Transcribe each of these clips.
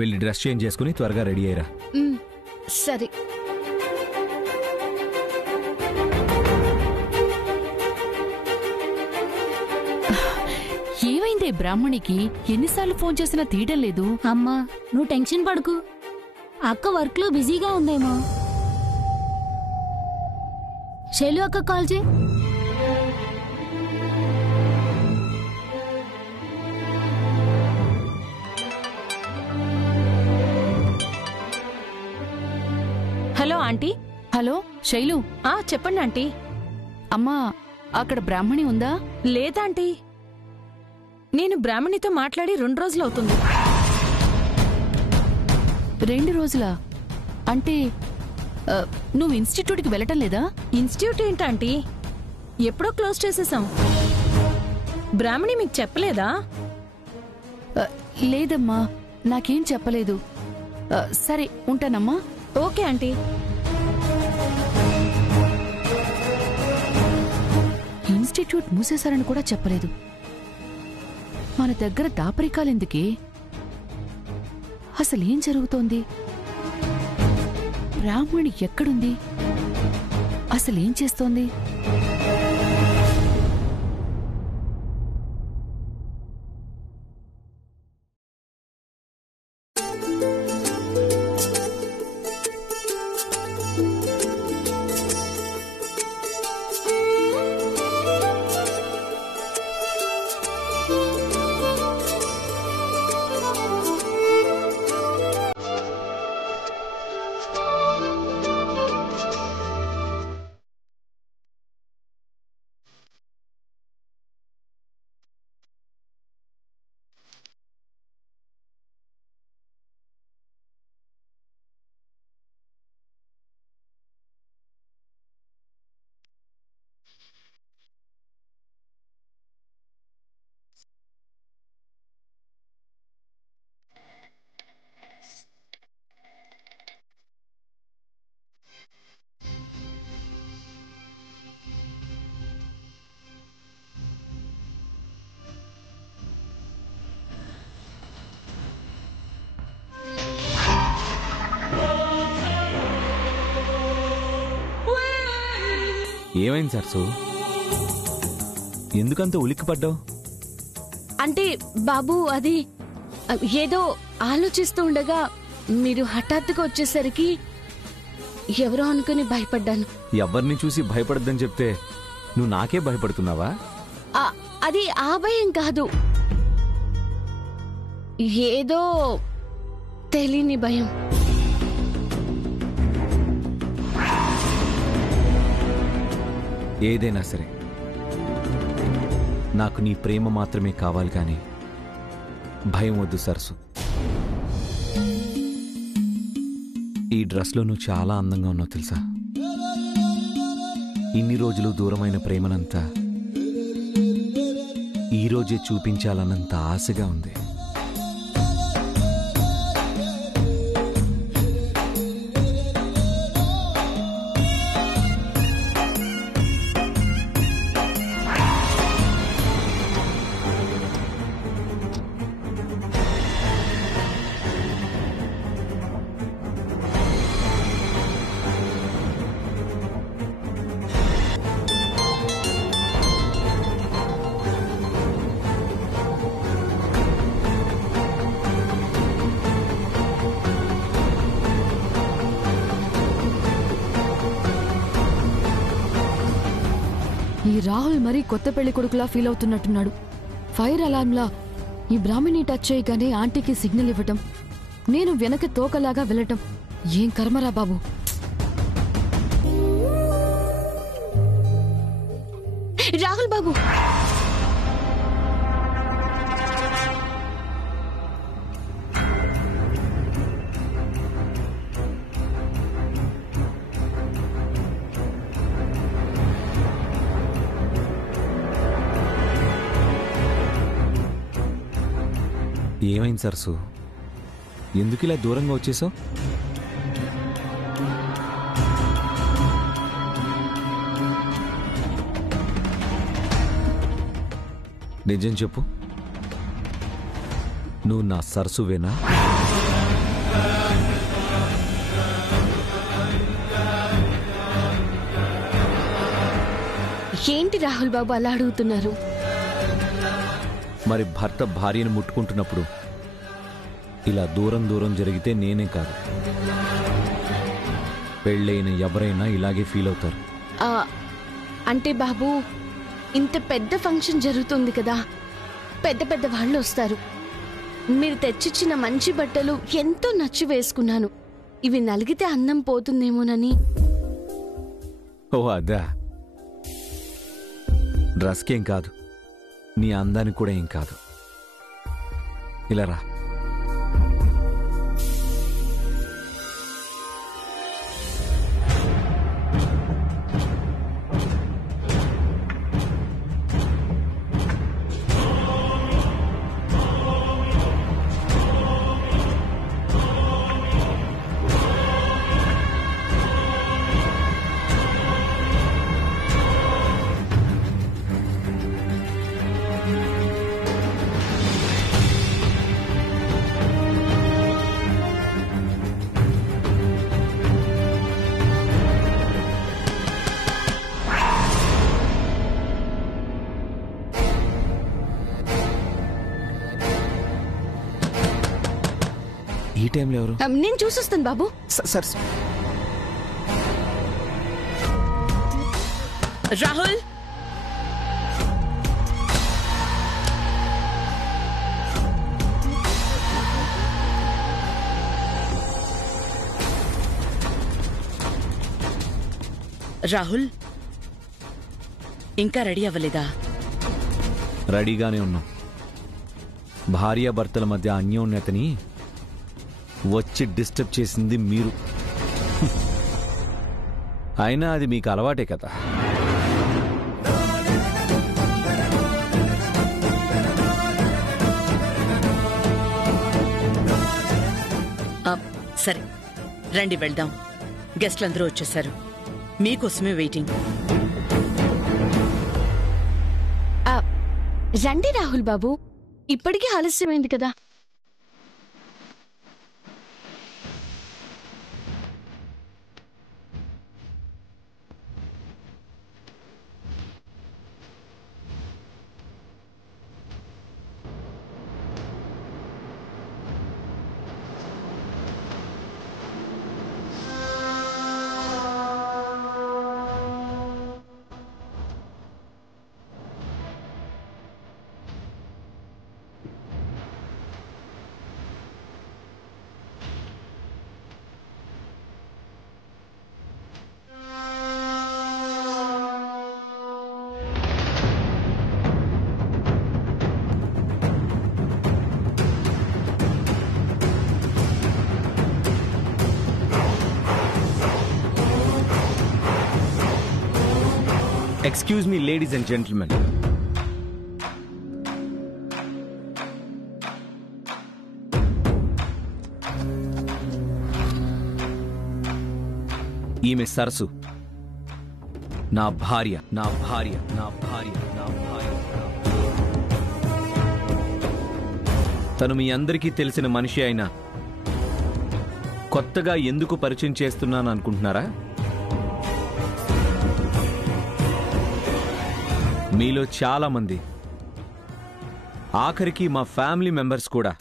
వెళ్ళి dress change చేసుకుని త్వరగా రెడీ అయ్యరా. సరే. ఏమైందే బ్రాహ్మణికి? ఎన్నిసార్లు ఫోన్ చేసినా తీయడం లేదు. అమ్మా నువ్వు టెన్షన్ పడకు, అక్క వర్క్ లో బిజీగా ఉందేమో. శైలు అక్క కాల్ చేయి. Hello aunty. హలో శైలు. చెప్పండి ఆంటీ. అమ్మా అక్కడ బ్రాహ్మణి ఉందా? లేదాంటీ, నేను బ్రాహ్మణితో మాట్లాడి 2 రోజులవుతుంది. 2 రోజులా? అంటే నువ్వు ఇన్స్టిట్యూట్కి వెళ్ళటం లేదా? ఇన్స్టిట్యూట్ ఏంటంటీ, ఎప్పుడో క్లోజ్ చేసేసాం. బ్రాహ్మణి మీకు చెప్పలేదా? లేదమ్మా, నాకేం చెప్పలేదు. సరే ఉంటానమ్మా. Okay aunty. ఇన్స్టిట్యూట్ మూసేశారని కూడా చెప్పలేదు. మన దగ్గర దాపరికాలెందుకే? అసలేం జరుగుతోంది? బ్రాహ్మణి ఎక్కడుంది? అసలేం చేస్తోంది? ఏమైంది సరసు? ఎందుకంత ఉలిక్కిపడ్డావు? అంటే బాబు అది ఏదో ఆలోచిస్తూ ఉండగా మీరు హఠాత్తుగా వచ్చేసరికి ఎవరో అనుకుని భయపడ్డాను. ఎవరిని చూసి భయపడద్దని చెప్తే నువ్వు నాకే భయపడుతున్నావా? అది ఆ భయం కాదు, ఏదో తెలియని భయం. ఏదైనా సరే నాకు నీ ప్రేమ మాత్రమే కావాలి, కానీ భయం వద్దు సరసు. ఈ డ్రెస్లో నువ్వు చాలా అందంగా ఉన్నావు తెలుసా? ఇన్ని రోజులు దూరమైన ప్రేమనంతా ఈరోజే చూపించాలన్నంత ఆశగా ఉంది. ఈ రాహుల్ మరీ కొత్త పెళ్లి కొడుకులా ఫీల్ అవుతున్నట్టున్నాడు. ఫైర్ అలార్మ్లా ఈ బ్రాహ్మణి టచ్ చేయగానే ఆంటీకి సిగ్నల్ ఇవ్వటం, నేను వెనక తోకలాగా వెళ్ళటం. ఏం కర్మరా బాబు. రాహుల్ బాబు, ఏమైంది సరసు? ఎందుకు ఇలా దూరంగా వచ్చేసావు? నిజం చెప్పు, నువ్వు నా సరసువేనా? ఏంటి రాహుల్ బాబు అలా అడుగుతున్నారు? మరి భర్త భార్యను ముట్టుకుంటున్నప్పుడు ఇలా దూరం దూరం జరిగితే నేనే కాదు, పెళ్ళైన ఎవరైనా ఇలాగే ఫీల్ అవుతారు. ఆ, అంటే బాబు, ఇంత పెద్ద ఫంక్షన్ జరుగుతుంది కదా, పెద్ద పెద్ద వాళ్ళు వస్తారు. మీరు తెచ్చిచ్చిన మంచి బట్టలు ఎంతో నచ్చి వేసుకున్నాను. ఇవి నలిగితే అందం పోతుందేమోనని. ఓ అదా, డ్రెస్కేం కాదు, నీ అందానికి కూడా ఏం కాదు. ఇలా రా. ఈ టైంలో ఎవరు? నేను చూసొస్తాను బాబు. సార్ రాహుల్, రాహుల్ ఇంకా రెడీ అవ్వలేదా? రెడీగానే ఉన్నాం. భార్యాభర్తల మధ్య అన్యోన్యతని వచ్చి డిస్టర్బ్ చేసింది మీరు. అయినా అది మీకు అలవాటే కదా. సరే రండి వెళ్దాం. గెస్ట్లందరూ వచ్చేసారు, మీకోసమే వెయిటింగ్. రండి రాహుల్ బాబు, ఇప్పటికీ ఆలస్యమైంది కదా. Excuse me, ladies and gentlemen. ఈమె సరసు, నా భార్య. తను మీ అందరికీ తెలిసిన మనిషి అయినా కొత్తగా ఎందుకు పరిచయం చేస్తున్నాను అనుకుంటున్నారా? మీలో చాలా మంది, ఆఖరికి మా ఫ్యామిలీ మెంబర్స్ కూడా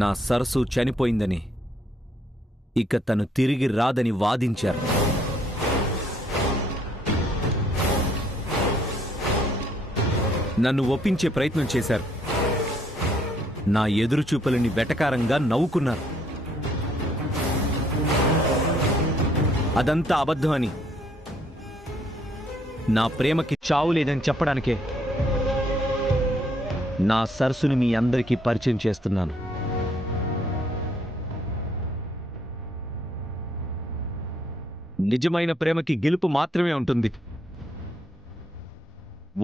నా సరసు చనిపోయిందని, ఇక తను తిరిగి రాదని వాదించారు. నన్ను ఒప్పించే ప్రయత్నం చేశారు. నా ఎదురుచూపులని వెటకారంగా నవ్వుకున్నారు. అదంతా అబద్ధం అని, నా ప్రేమకి చావు లేదని చెప్పడానికే నా సరసుని మీ అందరికీ పరిచయం చేస్తున్నాను. నిజమైన ప్రేమకి గెలుపు మాత్రమే ఉంటుంది.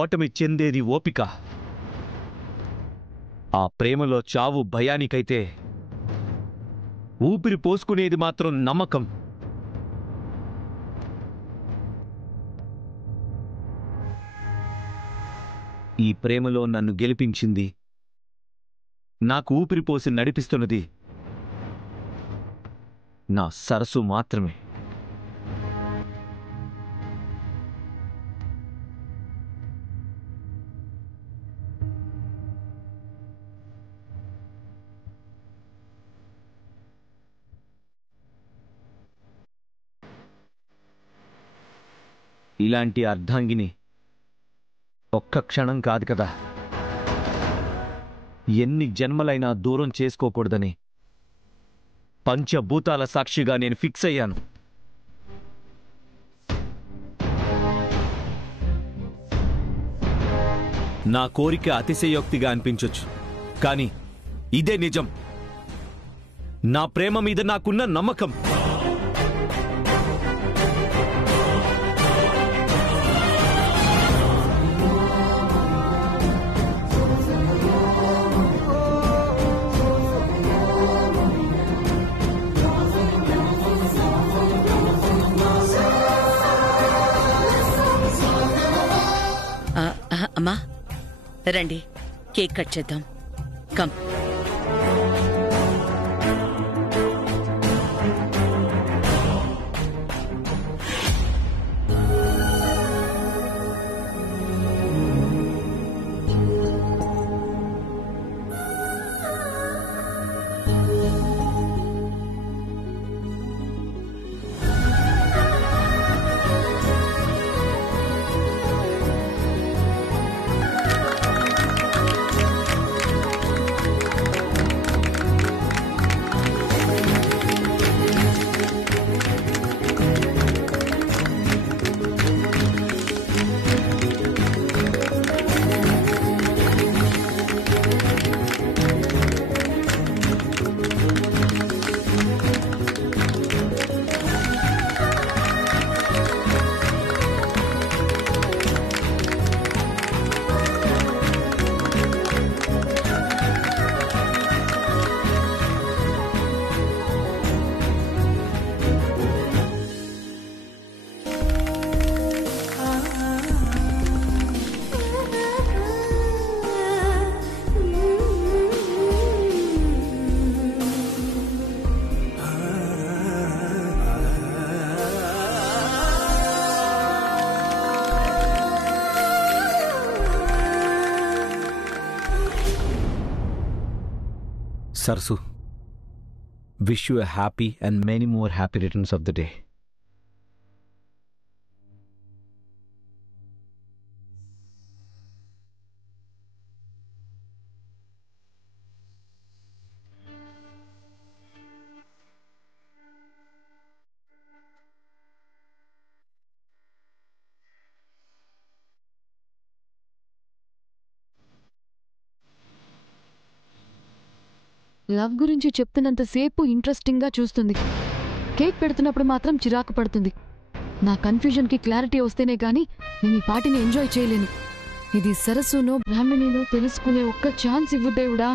ఓటమి చెందేది ఓపిక. ఆ ప్రేమలో చావు భయానికైతే ఊపిరి పోసుకునేది మాత్రం నమ్మకం. ఈ ప్రేమలో నన్ను గెలిపించింది, నాకు ఊపిరి పోసి నడిపిస్తున్నది నా సరస్సు మాత్రమే. ఇలాంటి అర్ధాంగిని ఒక్క క్షణం కాదు కదా, ఎన్ని జన్మలైనా దూరం చేసుకోకూడదని పంచభూతాల సాక్షిగా నేను ఫిక్స్ అయ్యాను. నా కోరిక అతిశయోక్తిగా అనిపించొచ్చు, కానీ ఇదే నిజం. నా ప్రేమ మీద నాకున్న నమ్మకం. అమ్మా రండి, కేక్ కట్ చేద్దాం. Come. Sarsu, wish you a happy and many more happy returns of the day. Love గురించి చెప్తున్నంతసేపు ఇంట్రెస్టింగ్గా చూస్తుంది, కేక్ పెడుతున్నప్పుడు మాత్రం చిరాకు పడుతుంది. నా కన్ఫ్యూజన్కి క్లారిటీ వస్తేనే గానీ నేను ఈ పార్టీని ఎంజాయ్ చేయలేను. ఇది సరస్సునో బ్రాహ్మణినో తెలుసుకునే ఒక్క ఛాన్స్ ఇవ్వు దేవుడా.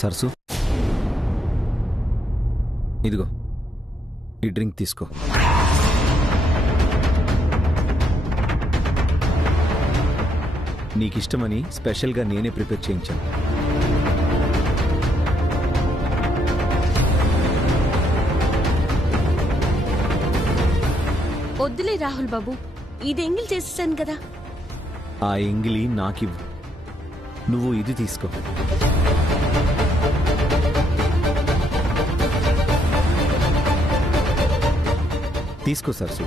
సరసు, ఇదిగో ఈ డ్రింక్ తీసుకో. నీకిష్టమని స్పెషల్గా నేనే ప్రిపేర్ చేయించాను. వద్దులే రాహుల్ బాబు, ఇది ఎంగిల్ చేసేసాను కదా. ఆ ఎంగిలి నాకివ్వు, నువ్వు ఇది తీసుకో. తీసుకో సరసు.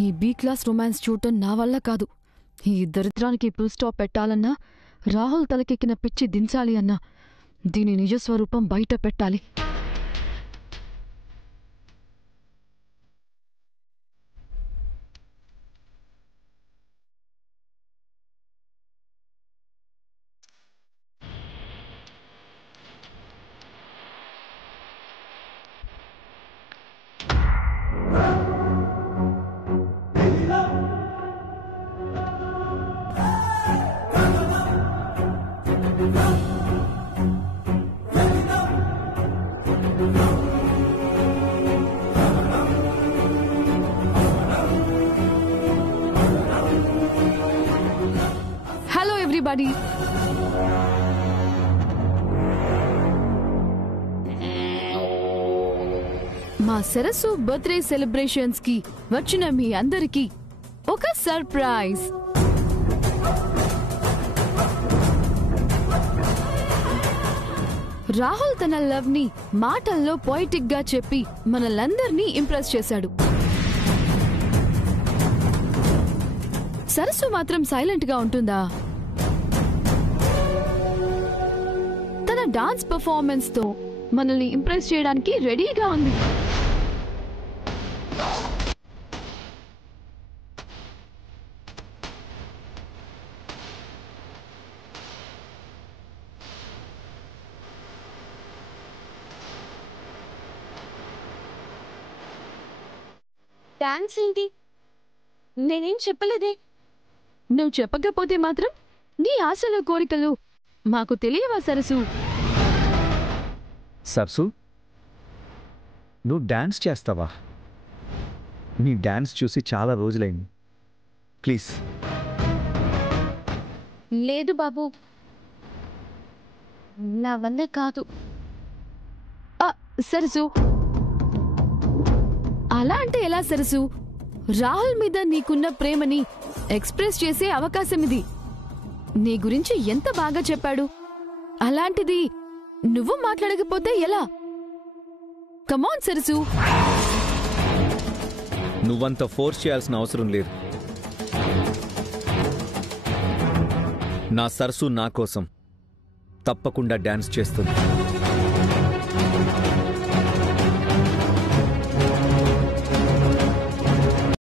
ఈ బీ క్లాస్ రొమాన్స్ చూడటం నా వల్ల కాదు. ఈ దరిద్రానికి ఫుల్ స్టాప్ పెట్టాలన్నా, రాహుల్ తలకెక్కిన పిచ్చి దించాలి అన్నా, దీని నిజస్వరూపం బయట పెట్టాలి. హలో ఎవ్రీబడి, మా సరస్సు బర్త్డే సెలబ్రేషన్స్ కి వచ్చిన మీ అందరికీ ఒక సర్ప్రైజ్. రాహుల్ తన లవ్ ని మాటల్లో పోయిటిక్ గా చెప్పి మనలందర్నీ ఇంప్రెస్ చేశాడు. సరస్సు మాత్రం సైలెంట్ గా ఉంటుందా? తన డాన్స్ పర్ఫార్మెన్స్ తో మనల్ని ఇంప్రెస్ చేయడానికి రెడీగా ఉంది. డాన్స్ ఏంటి? నేనేం చెప్పలేదే. నువ్వు చెప్పకపోతే మాత్రం నీ ఆశలు కోరికలు మాకు తెలియవా సరస్సు? సరసు, నువ్వు డాన్స్ చేస్తావా? నీ డాన్స్ చూసి చాలా రోజులైంది. ప్లీజ్. లేదు బాబు, నా వల్ల కాదు. సరస్సు, అలా అంటే ఎలా సరస్సు? రాహుల్ మీద నీకున్న ప్రేమని ఎక్స్ప్రెస్ చేసే అవకాశం ఇది. నీ గురించి ఎంత బాగా చెప్పాడు. అలాంటిది నువ్వు మాట్లాడకపోతే ఎలా? కమాన్ సరస్సు. నువ్వంత ఫోర్స్ చేయాల్సిన అవసరం లేదు. నా సరస్సు నా కోసం తప్పకుండా డాన్స్ చేస్తుంది.